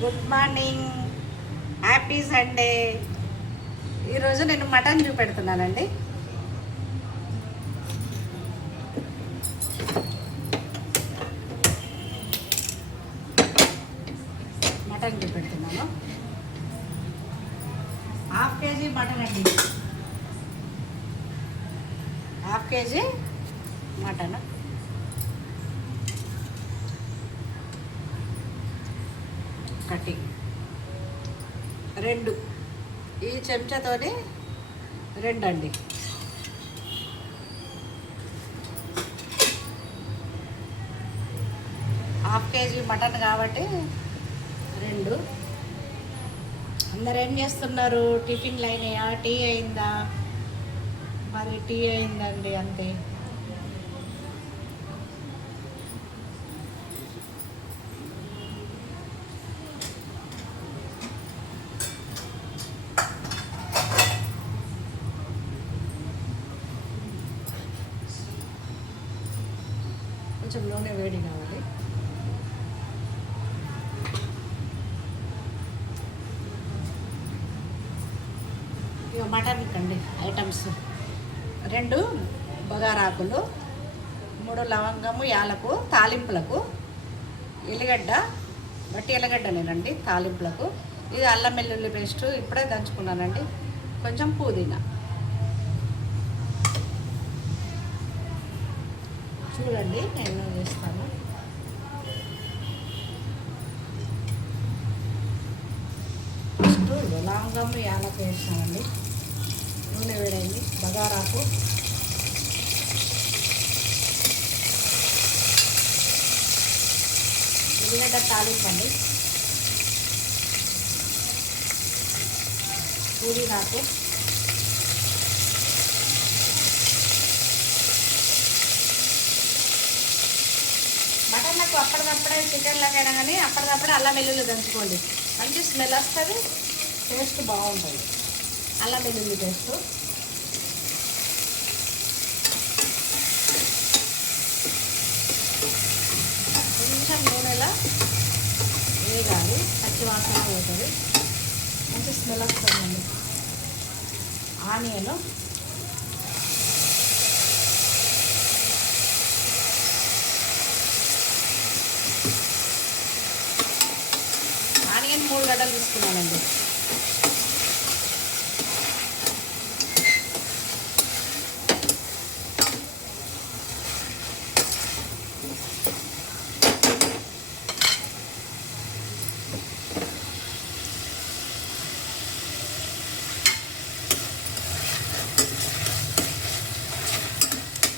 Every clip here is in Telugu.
Good morning, happy Sunday. ఈరోజు నేను మటన్ చూపెడుతున్నానండి. మటన్ చూపెడుతున్నాను. హాఫ్ కేజీ మటన్ అండి. Half KG mutton. ఒకటి, రెండు, ఈ చెంచాతోని రెండు అండి. హాఫ్ కేజీ మటన్ కాబట్టి రెండు. అందరు ఏం చేస్తున్నారు? టిఫిన్లు అయినాయా? టీ అయిందా? మరి టీ అయిందండి, అంతే. కొంచెం నూనె వేడి కావాలి. ఇక మటన్ కండి ఐటమ్స్: రెండు బగారాకులు, 3 లవంగము, యాలకు తాలింపులకు, ఎల్లిగడ్డ, బట్టి ఎల్లిగడ్డనేనండి తాలింపులకు. ఇది అల్లం వెల్లుల్లి పేస్ట్ ఇప్పుడే దంచుకున్నానండి. కొంచెం పుదీనా. చూడండి నేను చేస్తాను. ఫస్ట్ లవంగము, యాలకు వేస్తానండి. నూనె వేడైంది. బగారాకు, ఉల్లిగడ్డ తాలింపు అండి, పుదీనాకు, మటన్లకు అప్పటికప్పుడే, చికెన్లకైనా కానీ అప్పటికప్పుడే అల్లం వెల్లుల్లి దంచుకోండి. మంచి స్మెల్ వస్తుంది, టేస్ట్ బాగుంటుంది. అల్లం వెల్లుల్లి పేస్ట్. కొంచెం నూనెలా వేగాలి, పచ్చి వాసన పోతుంది, మంచి స్మెల్ వస్తుందండి. ఆనియన్, ఆనియన్ 3 గడ్డలు తీసుకున్నానండి.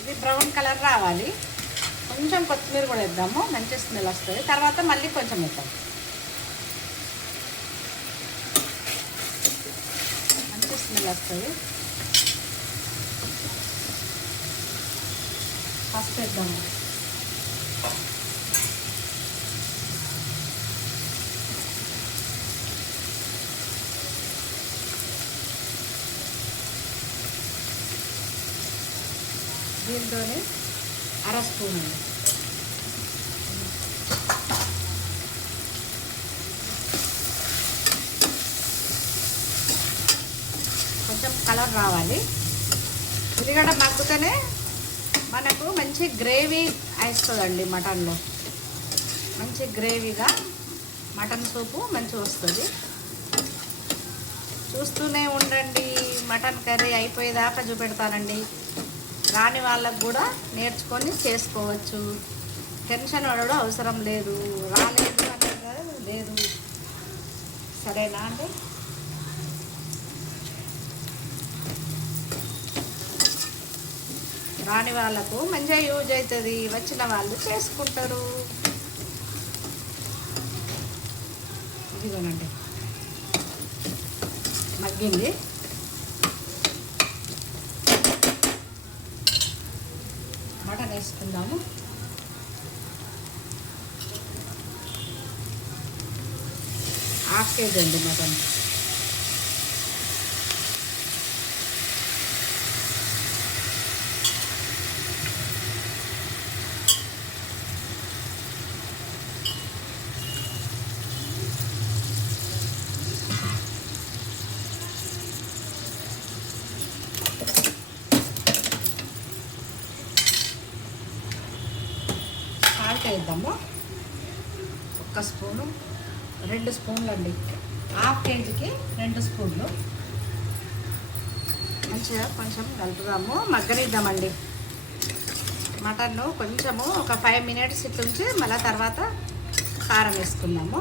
ఇది బ్రౌన్ కలర్ రావాలి. కొంచెం కొత్తిమీర కూడా వేద్దాము, మంచి స్మెల్ వస్తుంది. తర్వాత మళ్ళీ కొంచెం వేద్దాం, మంచి స్మెల్ వస్తుంది. ఫస్ట్ వేద్దాము. దీంట్లోనే 1/2 స్పూన్ అండి. కొంచెం కలర్ రావాలి. ఉల్లిగడ్డ మగ్గుతూనే మనకు మంచి గ్రేవీ వేస్తుందండి. మటన్లో మంచి గ్రేవీగా మటన్ సూపు మంచిగా వస్తుంది. చూస్తూనే ఉండండి. మటన్ కర్రీ అయిపోయేదాకా చూపెడతానండి. రాని వాళ్ళకు కూడా నేర్చుకొని చేసుకోవచ్చు. టెన్షన్ పడడం అవసరం లేదు. రాలేదు అనేది లేదు. సరేనా అండి? రాని వాళ్ళకు మంచిగా యూజ్ అవుతుంది, వచ్చిన వాళ్ళు చేసుకుంటారు. ఇదిగోనండి మగ్గింది. మటన్ వేసుకుందాము. హాఫ్ కేజీ అండి మటన్. సాల్ట్ వేద్దాము. 1 స్పూను, 2 స్పూన్లు అండి. హాఫ్ కేజీకి 2 స్పూన్లు. మంచిగా కొంచెం కలుపుదాము, మగ్గనిద్దామండి. మటన్ను కొంచెము ఒక 5 మినిట్స్ ఇట్లుంచి మళ్ళీ తర్వాత కారం వేసుకుందాము.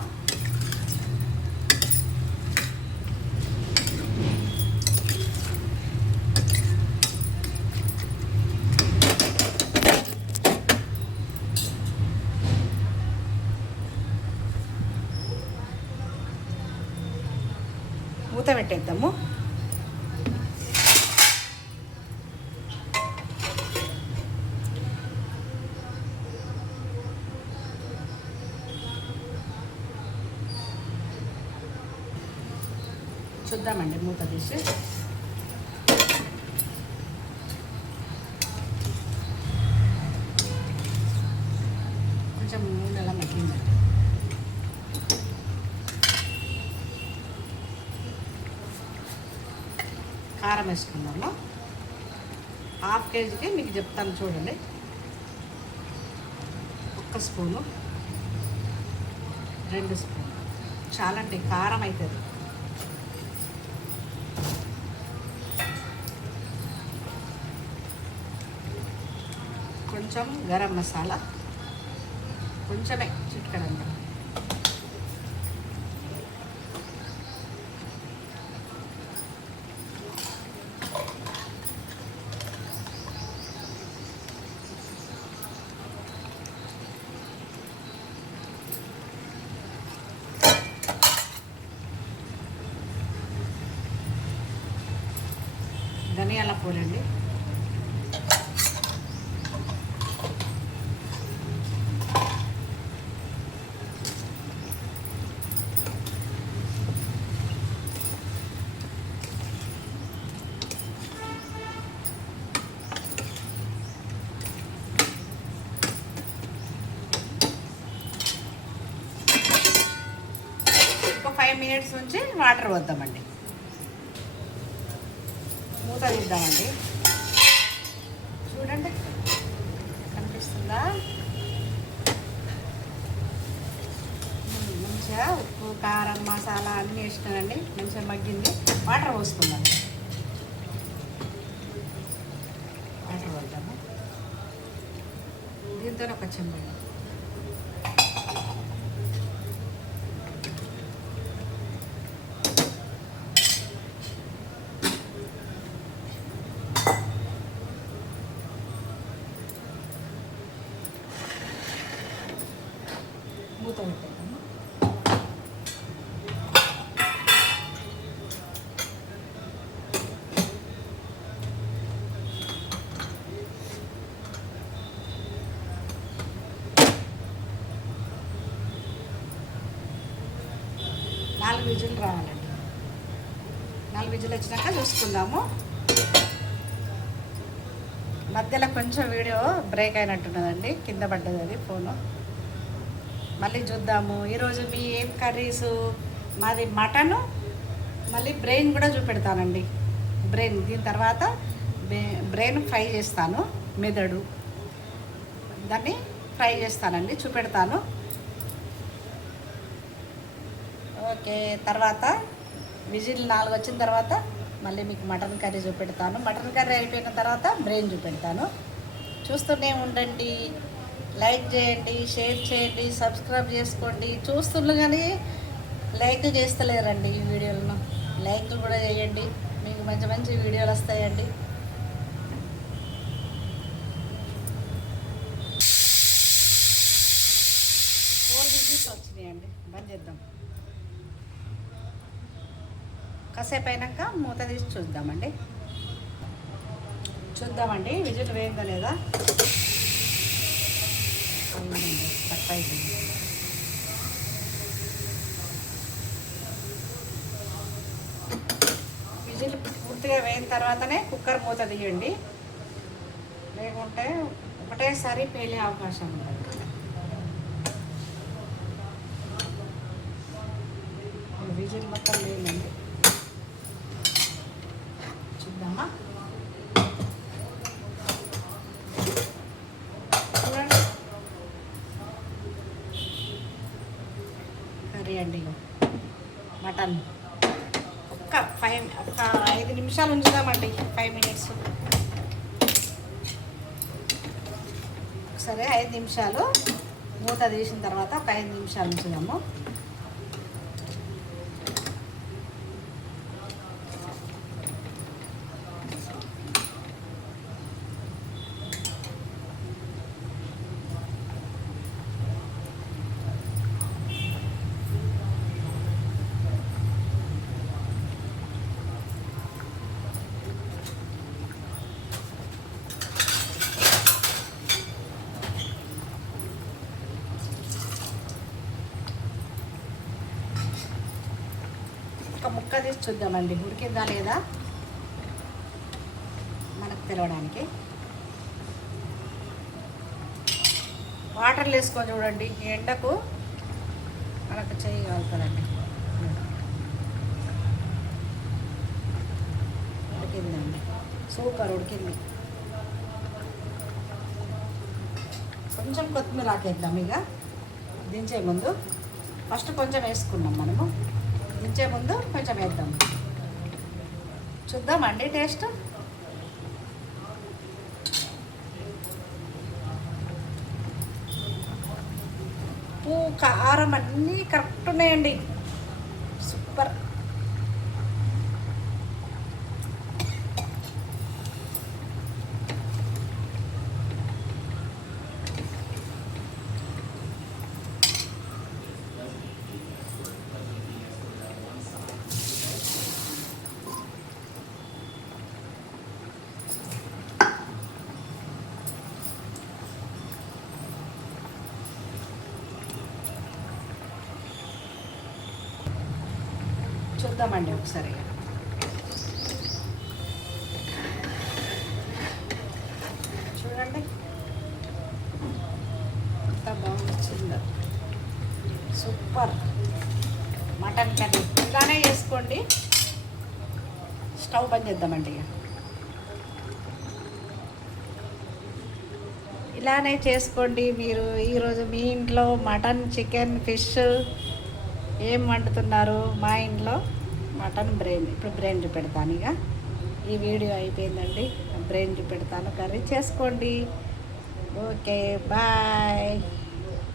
మూత పెట్టేద్దాము. చూద్దామండి మూత తీసి. కొంచెం నూనెలా మగ్గిందండి. కారం వేసుకున్నాము. హాఫ్ కేజీకి మీకు చెప్తాను చూడండి. 1 స్పూను, 2 స్పూన్లు చాలండి, కారం అవుతుంది. కొంచెం గరం మసాలా, కొంచెమే చిటికెడంత. ధనియాల పొడి అండి. ఒక 5 మినిట్స్ నుంచి వాటర్ వద్దామండి. మూత తీద్దామండి. చూడండి, కనిపిస్తుందా? మంచిగా ఉప్పు, కారం, మసాలా అన్నీ వేసినానండి. మంచిగా మగ్గింది. వాటర్ పోసుకుందాం. వాటర్ వద్దాము. దీంతో ఒక చెంబడి. మూత పెట్టేద్దాము. నాలుగు విజిల్ రావాలండి. 4 విజిల్ వచ్చినాక చూసుకుందాము. మధ్యలో కొంచెం వీడియో బ్రేక్ అయినట్టున్నదండి, కింద పడ్డది అది ఫోను. మళ్ళీ చూద్దాము. ఈరోజు మీ ఏం కర్రీసు? మాది మటను, మళ్ళీ బ్రెయిన్ కూడా చూపెడతానండి. బ్రెయిన్ దీని తర్వాత బ్రెయిన్ ఫ్రై చేస్తాను. మెదడు దాన్ని ఫ్రై చేస్తానండి, చూపెడతాను. ఓకే. తర్వాత విజిల్ 4 వచ్చిన తర్వాత మళ్ళీ మీకు మటన్ కర్రీ చూపెడతాను. మటన్ కర్రీ అయిపోయిన తర్వాత బ్రెయిన్ చూపెడతాను. చూస్తూనే ఉండండి. లైక్ చేయండి, షేర్ చేయండి, సబ్స్క్రైబ్ చేసుకోండి. చూస్తుండ్రు కానీ లైక్ చేస్తలేరండి ఈ వీడియోలను. లైక్లు కూడా చేయండి, మీకు మంచి మంచి వీడియోలు వస్తాయండి. వచ్చినాయండి. బంద్ చేద్దాం. కాసేపు అయినాక మూత తీసి చూద్దామండి. విజిల్ వేయిందా లేదా. తక్కువ అయిపోయింది. విజిల్ పూర్తిగా వేయిన తర్వాతనే కుక్కర్ మూత తీయండి, లేకుంటే ఒకటేసారి పేలే అవకాశం ఉంది. విజిల్ మొత్తం వేయండి. చూద్దామా. చూడండి, కర్రీ అండి. మటన్ ఒక 5 నిమిషాలు ఉంచుదామండి. 5 మినిట్స్. సరే 5 నిమిషాలు మూత తీసిన తర్వాత ఒక 5 నిమిషాలు ఉంచుదాము. ఒక ముక్క తీసి చూద్దామండి, ఉడికిందా లేదా మనకు తెలవడానికి. వాటర్లు వేసుకొని చూడండి, ఎండకు మనకు చేయగలుగుతుందండి. ఉడికిందండి, సూపర్ ఉడికింది. కొంచెం కొత్తిమీర ఆకేద్దాం. ఇక దించే ముందు ఫస్ట్ కొంచెం వేసుకున్నాం మనము, దించే ముందు కొంచెం వేద్దాం. చూద్దామండి టేస్ట్. ఉప్పు కారం అన్నీ కరెక్ట్ ఉన్నాయండి, సూపర్. చూద్దామండి ఒకసారి. చూడండి ఎంత బాగా వచ్చిందో, సూపర్. మటన్ కర్రీ ఇలానే చేసుకోండి. స్టవ్ బంద్ చేద్దామండి. ఇలానే చేసుకోండి మీరు. ఈరోజు మీ ఇంట్లో మటన్, చికెన్, ఫిష్ ఏం వండుతున్నారు? మా ఇంట్లో మటన్ బ్రెయిన్. ఇప్పుడు బ్రెయిన్ చూపెడతాను. ఇక ఈ వీడియో అయిపోయిందండి, బ్రెయిన్ చూపెడతాను. కర్రీ చేసుకోండి. Okay, bye.